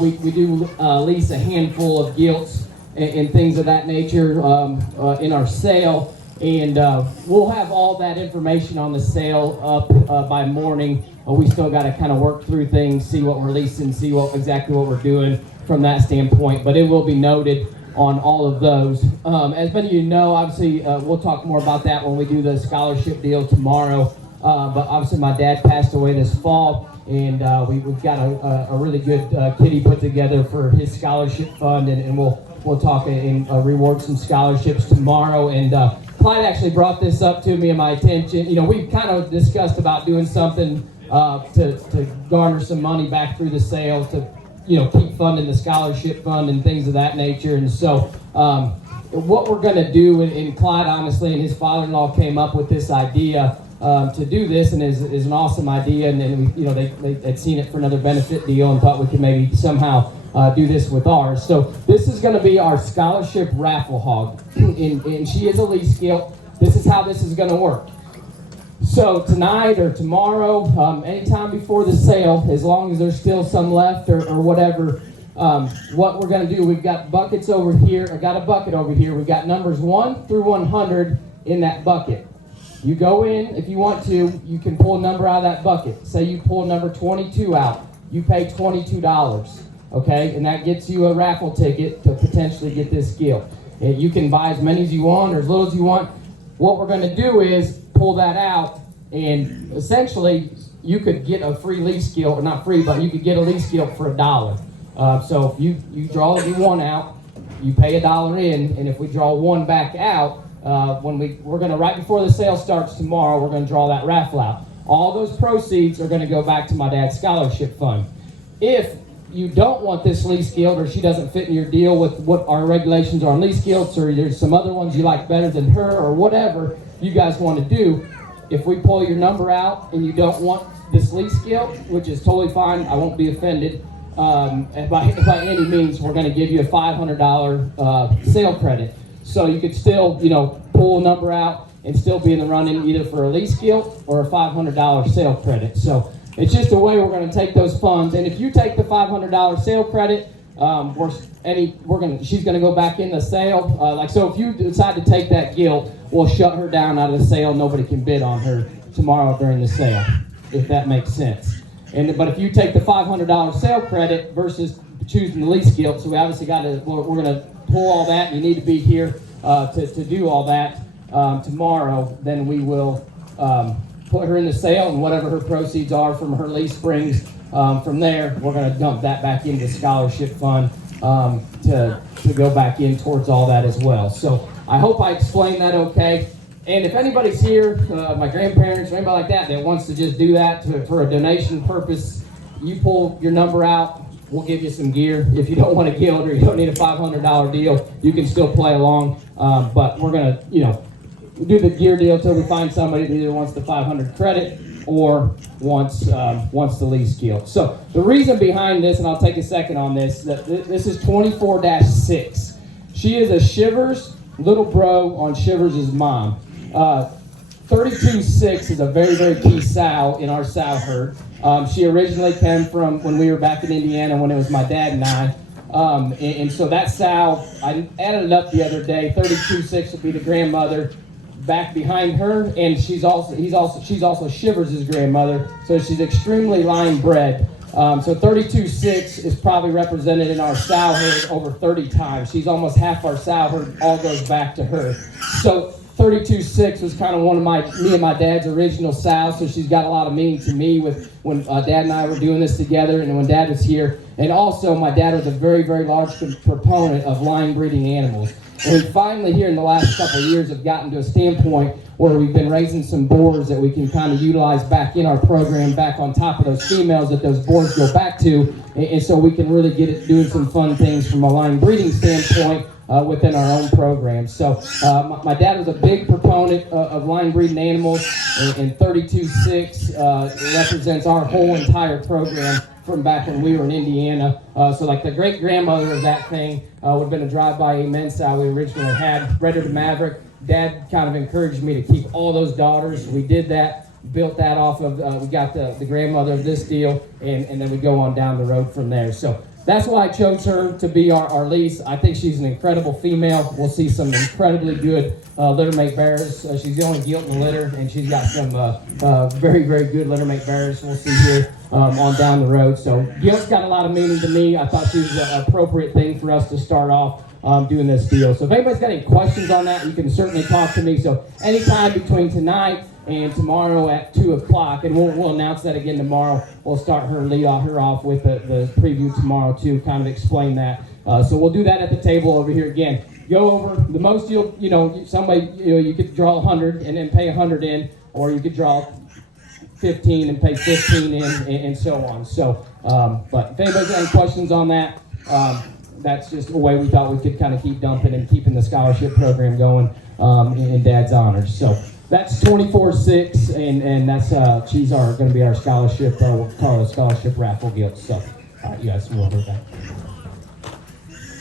We do lease a handful of gilts and things of that nature in our sale, and we'll have all that information on the sale up by morning. We still got to kind of work through things, see what we're leasing, see exactly what we're doing from that standpoint, but it will be noted on all of those. As many of you know, obviously, we'll talk more about that when we do the scholarship deal tomorrow. But obviously my dad passed away this fall, and we've got a really good kitty put together for his scholarship fund, and we'll talk and reward some scholarships tomorrow. And Clyde actually brought this up to me and my attention. You know, we've kind of discussed about doing something to garner some money back through the sale to, you know, keep funding the scholarship fund and things of that nature. And so what we're going to do, and Clyde honestly and his father-in-law came up with this idea to do this, and is an awesome idea. And then we, you know, they'd seen it for another benefit deal and thought we could maybe somehow do this with ours. So this is going to be our scholarship raffle hog, and she is a lease gilt. This is how this is going to work. So tonight or tomorrow, anytime before the sale, as long as there's still some left or whatever, what we're going to do, we've got buckets over here. I got a bucket over here. We've got numbers 1 through 100 in that bucket. You go in, if you want to, you can pull a number out of that bucket. Say you pull number 22 out. You pay $22, okay? And that gets you a raffle ticket to potentially get this gilt. And you can buy as many as you want or as little as you want. What we're going to do is pull that out, and essentially you could get a free lease gilt, or not free, but you could get a lease gilt for $1. So if you draw one out, you pay $1 in, and if we draw one back out, we're going to, right before the sale starts tomorrow, we're going to draw that raffle out. All those proceeds are going to go back to my dad's scholarship fund. If you don't want this lease gilt, or she doesn't fit in your deal with what our regulations are on lease gilts, or there's some other ones you like better than her, or whatever you guys want to do, if we pull your number out and you don't want this lease gilt, which is totally fine, I won't be offended, by any means, we're going to give you a $500 sale credit. So you could still, you know, pull a number out and still be in the running either for a lease gilt or a $500 sale credit. So it's just a way we're going to take those funds. And if you take the $500 sale credit, she's going to go back in the sale. So if you decide to take that gilt, we'll shut her down out of the sale. Nobody can bid on her tomorrow during the sale, if that makes sense. But if you take the $500 sale credit versus choosing the lease gilt, so we obviously we're going to pull all that. You need to be here to do all that tomorrow. Then we will put her in the sale, and whatever her proceeds are from her lease springs, from there, we're going to dump that back into the scholarship fund to go back in towards all that as well. So I hope I explained that okay. And if anybody's here, my grandparents or anybody like that wants to just do that for a donation purpose, you pull your number out, we'll give you some gear. If you don't want a gilt or you don't need a $500 deal, you can still play along. But we're going to, you know, do the gear deal until we find somebody that either wants the 500 credit or wants the lease gilt. So the reason behind this, and I'll take a second on this, that this is 24-6. She is a Shivers little bro on Shivers' mom. 32-6 is a very, very key sow in our sow herd. She originally came from when we were back in Indiana when it was my dad and I. And so that sow, I added it up the other day. 32-6 would be the grandmother back behind her, and she's also Shivers' grandmother, so she's extremely line bred. So 32-6 is probably represented in our sow herd over 30 times. She's almost half our sow herd, all goes back to her. So 32-6 was kind of one of me and my dad's original sows, so she's got a lot of meaning to me with when Dad and I were doing this together and when Dad was here. And also, my dad was a very, very large proponent of line breeding animals. And we finally here in the last couple of years have gotten to a standpoint where we've been raising some boars that we can kind of utilize back in our program, back on top of those females that those boars go back to. And so we can really get it doing some fun things from a line breeding standpoint within our own program. So my dad was a big proponent of line breeding animals, and 32-6 represents our whole entire program from back when we were in Indiana. So like the great grandmother of that thing would have been a drive-by amen sow we originally had, bred her to Maverick. Dad kind of encouraged me to keep all those daughters. We did that, built that off of, we got the grandmother of this deal, and then we go on down the road from there. So that's why I chose her to be our lease. I think she's an incredible female. We'll see some incredibly good littermate bearers. She's the only Gilt in the litter, and she's got some very, very good littermate bearers we'll see here on down the road. So Gilt's got a lot of meaning to me. I thought she was an appropriate thing for us to start off doing this deal. So if anybody's got any questions on that, you can certainly talk to me. So anytime between tonight and tomorrow at 2 o'clock, and we'll announce that again tomorrow. We'll start her off with the preview tomorrow to kind of explain that. So we'll do that at the table over here again. Go over the most you could draw 100 and then pay 100 in, or you could draw 15 and pay 15 in, and so on. So, but if anybody's got any questions on that, that's just a way we thought we could kind of keep dumping and keeping the scholarship program going in Dad's honors. So that's 24-6, and that's she's going to be our scholarship. We'll call it a scholarship raffle gift. So, all right, you guys will hear that.